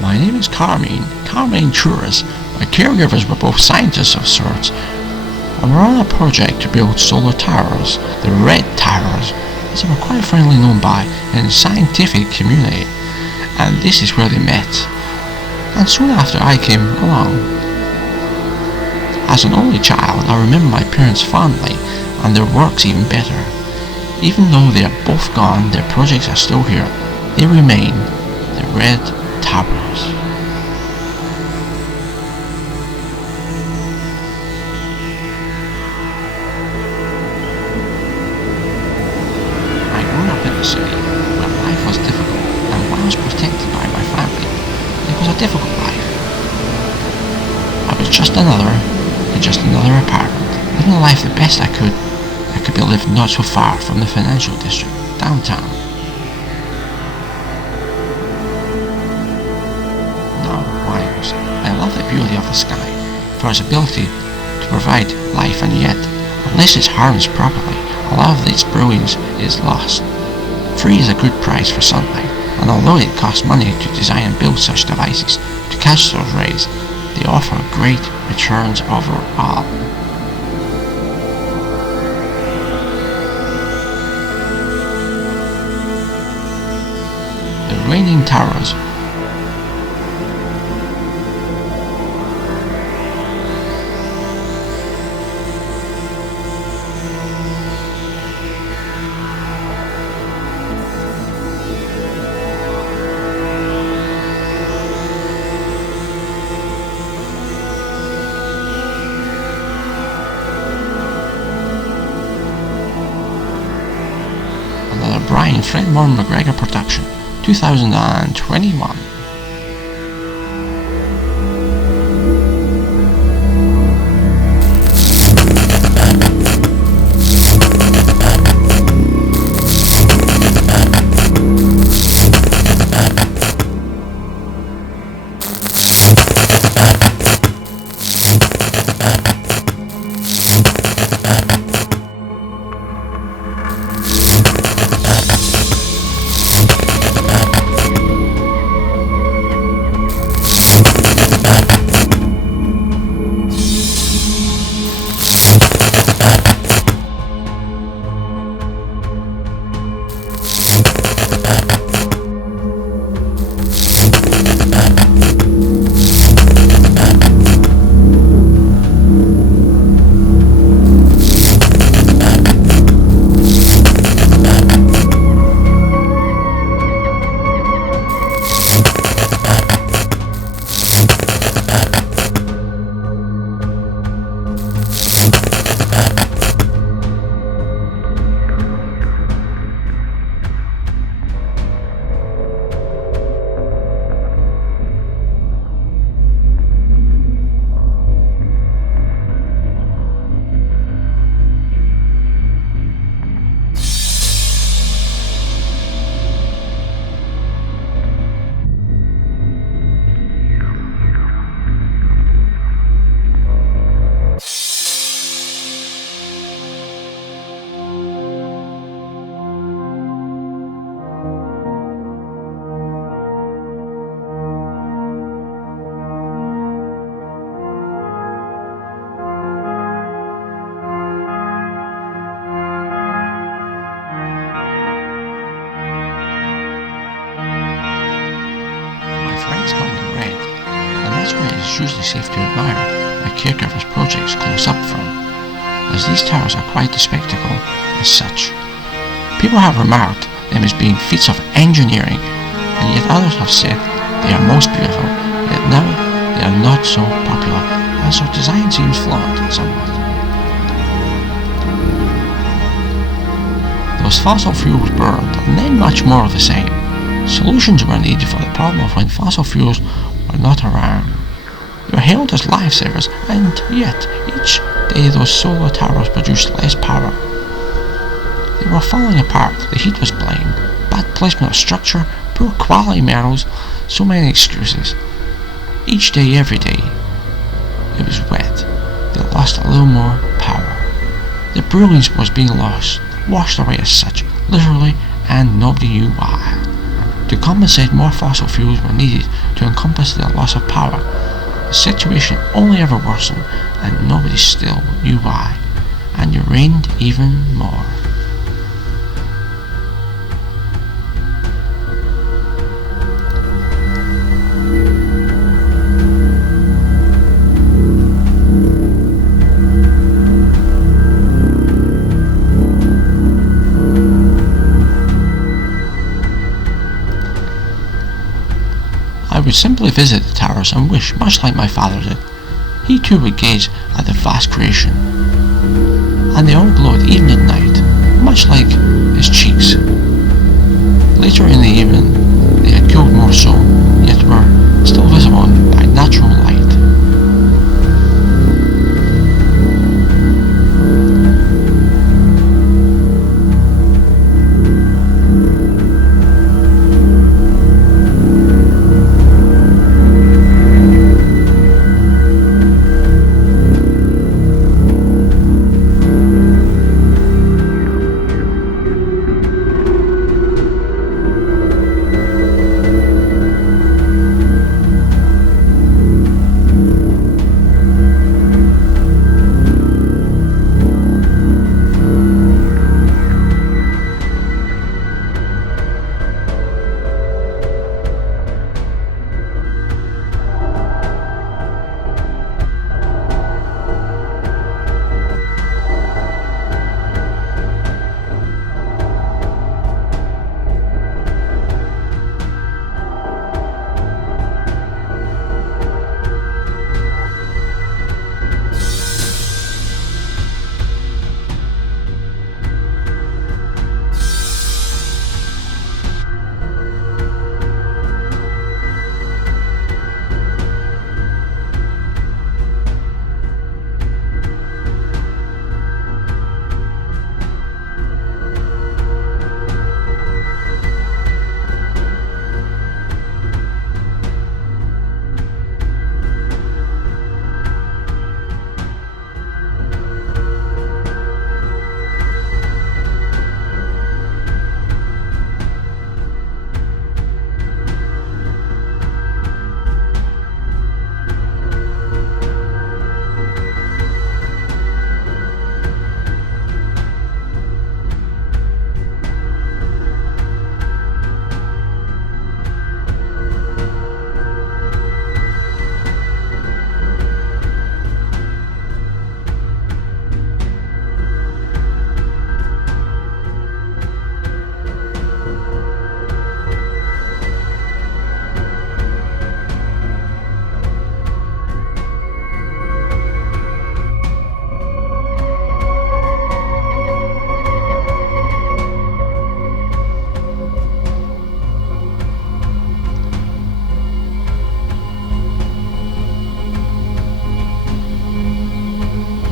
My name is Carmine Churras. My caregivers were both scientists of sorts, and we're on a project to build solar towers, the Red Towers, as they were quite friendly known by in the scientific community, and this is where they met, and soon after I came along. As an only child, I remember my parents fondly, and their works even better. Even though they are both gone, their projects are still here. They remain, the Red Towers. I grew up in the city, where life was difficult, and while I was protected by my family, it was a difficult life. I was just another apartment, living life the best I could. That could be lived not so far from the financial district, downtown. Now, why was it? I love the beauty of the sky, for its ability to provide life, and yet, unless it's harnessed properly, a lot of its brilliance is lost. Free is a good price for sunlight, and although it costs money to design and build such devices to catch those rays, they offer great returns overall. The Reigning Towers. Another Brian Fredmore McGregor production, 2021. It's usually safe to admire my caregivers' projects close up from, as these towers are quite a spectacle as such. People have remarked them as being feats of engineering, and yet others have said they are most beautiful, yet now they are not so popular, as their design seems flawed somewhat. Those fossil fuels burned, and then much more of the same. Solutions were needed for the problem of when fossil fuels were not around. They were hailed as lifesavers, and yet each day those solar towers produced less power. They were falling apart, the heat was blind, bad placement of structure, poor quality metals, so many excuses. Each day, every day, it was wet. They lost a little more power. The brilliance was being lost, washed away as such, literally, and nobody knew why. To compensate, more fossil fuels were needed to encompass the loss of power. The situation only ever worsened, and nobody still knew why, and it rained even more. I would simply visit the towers and wish, much like my father did. He too would gaze at the vast creation, and they all glowed even at night, much like his cheeks. Later in the evening, they had cooled more so, yet were still visible by natural light.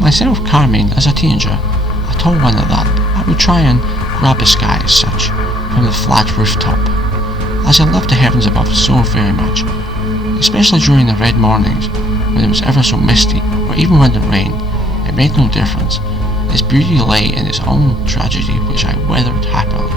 Myself carving as a teenager, a tall one at that, I would try and grab the sky as such, from the flat rooftop, as I loved the heavens above so very much, especially during the red mornings, when it was ever so misty, or even when it rained. It made no difference. Its beauty lay in its own tragedy, which I weathered happily.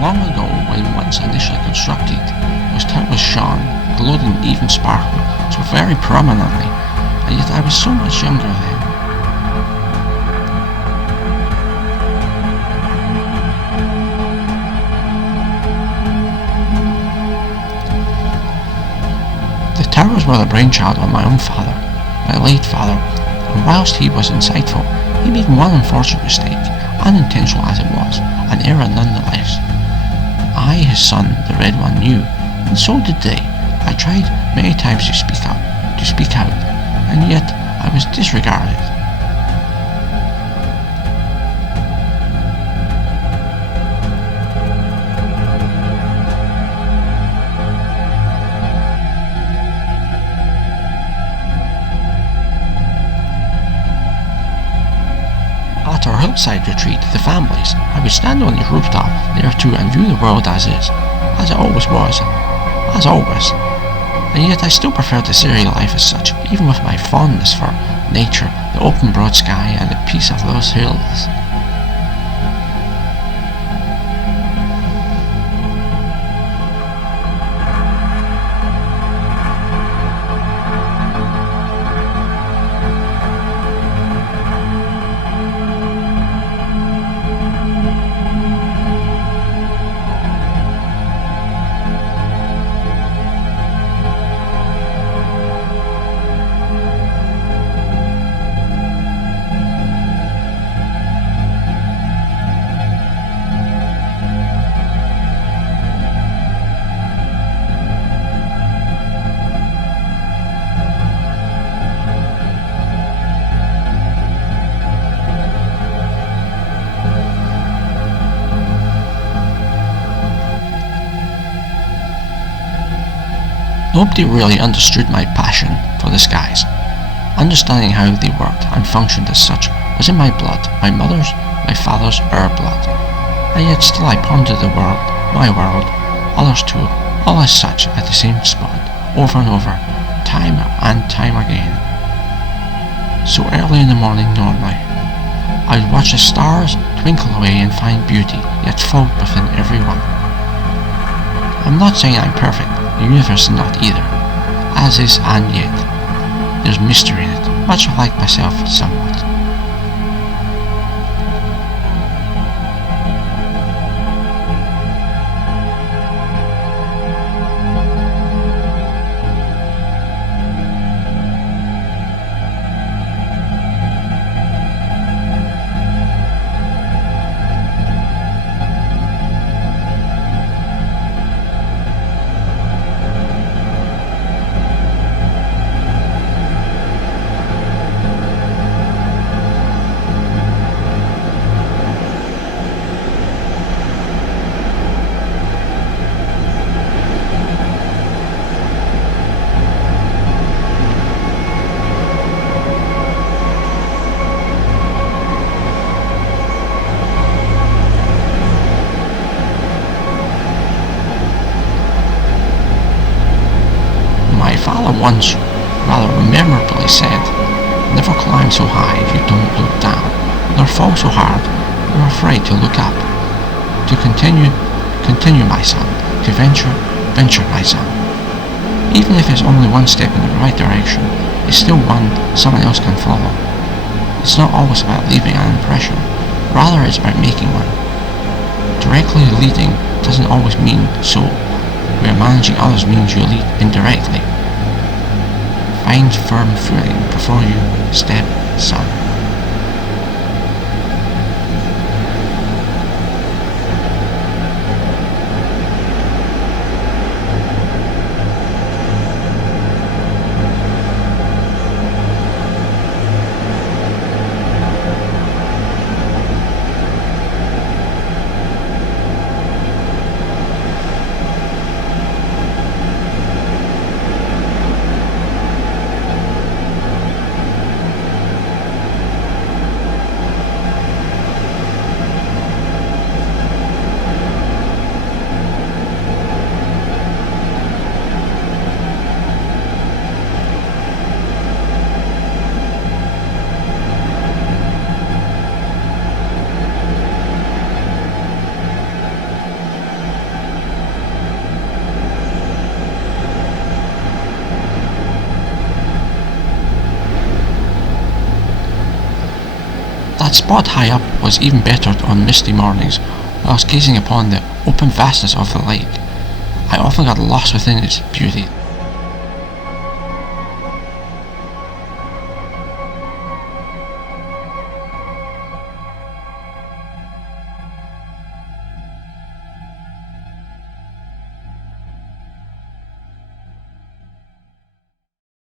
Long ago, when once initially constructed, those towers shone, glowed and even sparkled so very prominently, and yet I was so much younger then. The towers were the brainchild of my own father, my late father, and whilst he was insightful, he made one unfortunate mistake, unintentional as it was, an error nonetheless. I, his son, the Red One, knew, and so did they. I tried many times to speak out, and yet I was disregarded. At our hillside retreat, the families, I would stand on the rooftop there too and view the world as is, as it always was, as always. And yet I still prefer the city life as such, even with my fondness for nature, the open broad sky and the peace of those hills. Nobody really understood my passion for the skies. Understanding how they worked and functioned as such was in my blood, my mother's, my father's, our blood. And yet still I pondered the world, my world, others too, all as such at the same spot, over and over, time and time again. So early in the morning normally, I would watch the stars twinkle away and find beauty, yet fault within every one. I'm not saying I'm perfect, the universe is not either, as is, and yet there's mystery in it, much like myself somewhat. My father once rather memorably said, "Never climb so high if you don't look down, nor fall so hard you're afraid to look up. To continue, my son. To venture, my son. Even if it's only one step in the right direction, it's still one someone else can follow. It's not always about leaving an impression, rather it's about making one. Directly leading doesn't always mean so, where managing others means you lead indirectly. Find firm footing before you step, son." That spot high up was even better on misty mornings, whilst gazing upon the open vastness of the lake. I often got lost within its beauty.